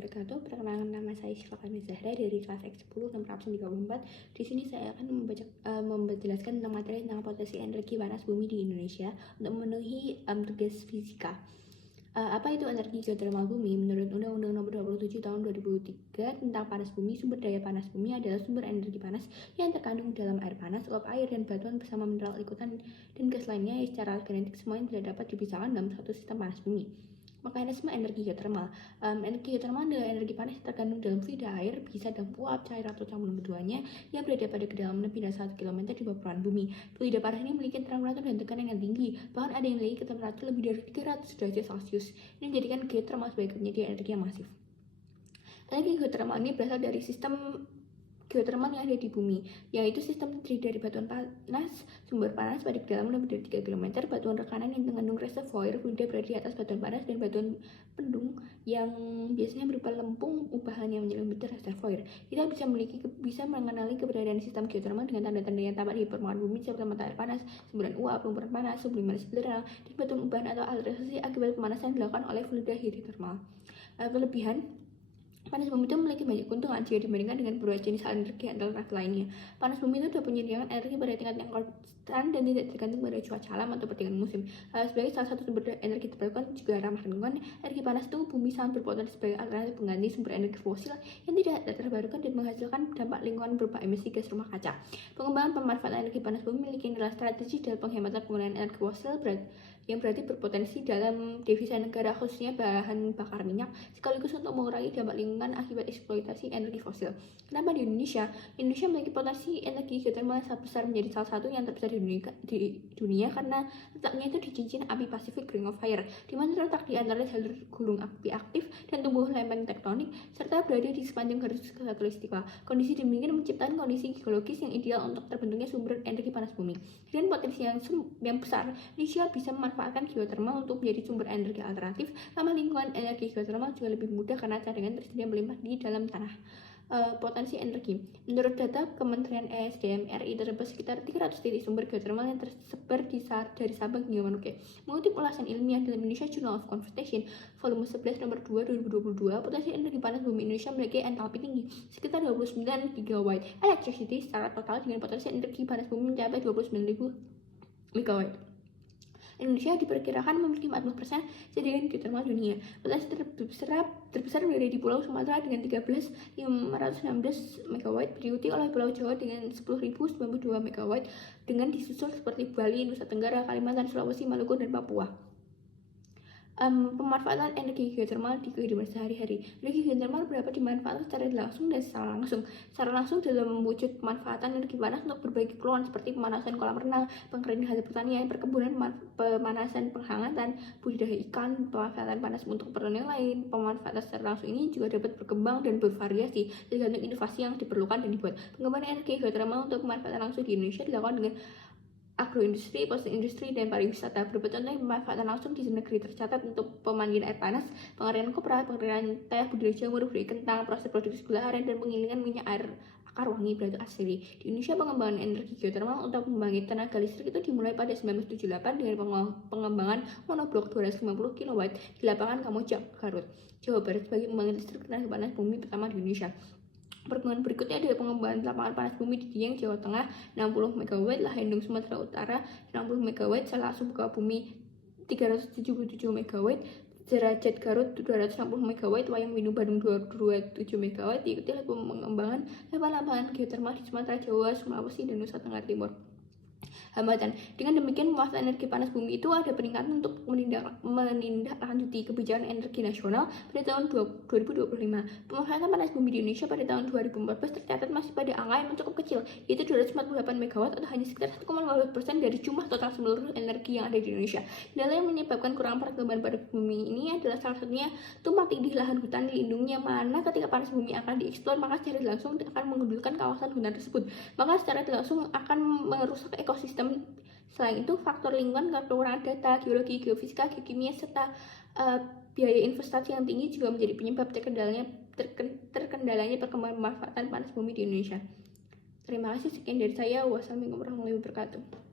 wabarakatuh. Perkenalkan, nama saya Syifa Kamil Zahra dari kelas X10 634. Di sini saya akan menjelaskan tentang materi tentang potensi energi panas bumi di Indonesia untuk memenuhi tugas fisika. Apa itu energi geotermal bumi? Menurut Undang-Undang Nomor 27 Tahun 2003 tentang panas bumi, sumber daya panas bumi adalah sumber energi panas yang terkandung dalam air panas, uap air, dan batuan bersama mineral ikutan dan gas lainnya yang secara genetik semuanya tidak dapat dipisahkan dalam satu sistem panas bumi. Mekanisme energi geotermal. Energi geotermal adalah energi panas yang terkandung dalam fluida air, bisa dalam uap, cair, atau campuran keduanya yang berada pada kedalaman lebih dari 1 km di bawah permukaan bumi. Fluida panas ini memiliki temperatur dan tekanan yang tinggi, bahkan ada yang memiliki temperatur lebih dari 300 derajat Celcius. Ini menjadikan geotermal sebagai penyedia energi yang masif. Energi geotermal ini berasal dari sistem geotermal yang ada di bumi, yaitu sistem terdiri dari batuan panas, sumber panas pada kedalaman lebih dari 3 km, batuan rekanan yang mengandung reservoir fluida berada di atas batuan panas, dan batuan pendung yang biasanya berupa lempung ubahan yang menyelimuti reservoir. Kita bisa mengenali keberadaan sistem geotermal dengan tanda-tanda yang tampak di permukaan bumi seperti mata air panas, semburan uap, lumpuran panas, subliminasi mineral, dan batuan ubahan atau alterasi akibat pemanasan dilakukan oleh fluida hidrotermal. Kelebihan panas bumi itu memiliki banyak keuntungan jika dibandingkan dengan beberapa jenis energi alternatif lainnya. Panas bumi itu dapat menyediakan energi pada tingkat yang konstan dan tidak tergantung pada cuaca alam atau pergerakan musim. Sebagai salah satu sumber energi terbarukan juga ramah lingkungan, energi panas itu bumi sangat berpotensi sebagai alternatif pengganti sumber energi fosil yang tidak terbarukan dan menghasilkan dampak lingkungan berupa emisi gas rumah kaca. Pengembangan pemanfaatan energi panas bumi memiliki nilai strategis dalam penghematan penggunaan energi fosil yang berarti berpotensi dalam devisa negara, khususnya bahan bakar minyak, sekaligus untuk mengurangi dampak lingkungan akibat eksploitasi energi fosil. Kenapa di Indonesia? Indonesia memiliki potensi energi geotermal yang sangat besar, menjadi salah satu yang terbesar di dunia karena letaknya itu di cincin api Pacific Ring of Fire, di mana terletak di antara jalur gunung api aktif dan tumbuh lempeng tektonik, serta berada di sepanjang garis khatulistiwa. Kondisi demikian menciptakan kondisi geologis yang ideal untuk terbentuknya sumber energi panas bumi. Dengan potensi yang besar, Indonesia bisa memanfaatkan geotermal untuk menjadi sumber energi alternatif. Ramah lingkungan, energi geotermal juga lebih mudah karena cadangan tersedia melimpah di dalam tanah. Potensi energi. Menurut data Kementerian ESDM RI, terdapat sekitar 300 titik sumber geotermal yang tersebar dari Sabang hingga Merauke. Mengutip ulasan ilmiah dalam Indonesia Journal of Conservation volume 11 nomor 2 2022, potensi energi panas bumi Indonesia memiliki entalpi tinggi, sekitar 29 gigawatt electricity secara total, dengan potensi energi panas bumi mencapai 29.000 megawatt. Indonesia diperkirakan memiliki 40% cadangan geotermal dunia. Potensi terbesar berada di Pulau Sumatera dengan 13.516 MW, diikuti oleh Pulau Jawa dengan 10.092 MW, dengan disusul seperti Bali, Nusa Tenggara, Kalimantan, Sulawesi, Maluku, dan Papua. Pemanfaatan energi geotermal di kehidupan sehari-hari. Energi geotermal dapat dimanfaatkan secara langsung dan secara langsung. Secara langsung dalam wujud pemanfaatan energi panas untuk berbagai keperluan seperti pemanasan kolam renang, pengeringan hasil pertanian, perkebunan, pemanasan penghangatan, budidaya ikan, pemanfaatan panas untuk keperluan yang lain. Pemanfaatan secara langsung ini juga dapat berkembang dan bervariasi tergantung inovasi yang diperlukan dan dibuat. Pengembangan energi geotermal untuk pemanfaatan langsung di Indonesia dilakukan dengan agroindustri, processing industri, dan pariwisata. Beberapa contoh yang pemanfaatan langsung di negeri tercatat untuk pemandian air panas, pengeringan kopra, pengeringan teh, budidaya jamur, budidaya kentang, proses produksi gula aren, dan penggilingan minyak air akar wangi batu asli. Di Indonesia, pengembangan energi geotermal untuk membangkit tenaga listrik itu dimulai pada 1978 dengan pengembangan monoblok 250 kW di lapangan Kamojang, Garut, Jawa Barat sebagai pembangkit listrik tenaga panas bumi pertama di Indonesia. Perkembangan berikutnya adalah pengembangan lapangan panas bumi di Dieng, Jawa Tengah 60 MW, Lahendung, Sumatera Utara 60 MW, Salasu, Bumi 377 MW, Derajat Garut 260 MW, Wayang Windu Bandung 227 MW, diikuti oleh pengembangan lapangan geotermal di Sumatera, Jawa, Sulawesi, dan Nusa Tenggara Timur. Hambatan. Dengan demikian, pemanfaatan energi panas bumi itu ada peningkatan untuk menindaklanjuti kebijakan energi nasional pada tahun 2025. Pemanfaatan panas bumi di Indonesia pada tahun 2014 tercatat masih pada angka yang cukup kecil, yaitu 248 MW atau hanya sekitar 1,15% dari jumlah total seluruh energi yang ada di Indonesia. Kendala yang menyebabkan kurang perkembangan panas bumi ini adalah salah satunya tumpang tindih lahan hutan lindung, yang mana ketika panas bumi akan dieksplor, maka secara langsung akan menggundulkan kawasan hutan tersebut, maka secara langsung akan merusak ekosistem. Selain itu, faktor lingkungan, kekurangan data, geologi, geofisika, geokimia, serta biaya investasi yang tinggi juga menjadi penyebab terkendalanya perkembangan pemanfaatan panas bumi di Indonesia. Terima kasih, sekian dari saya. Wassalamualaikum warahmatullahi wabarakatuh.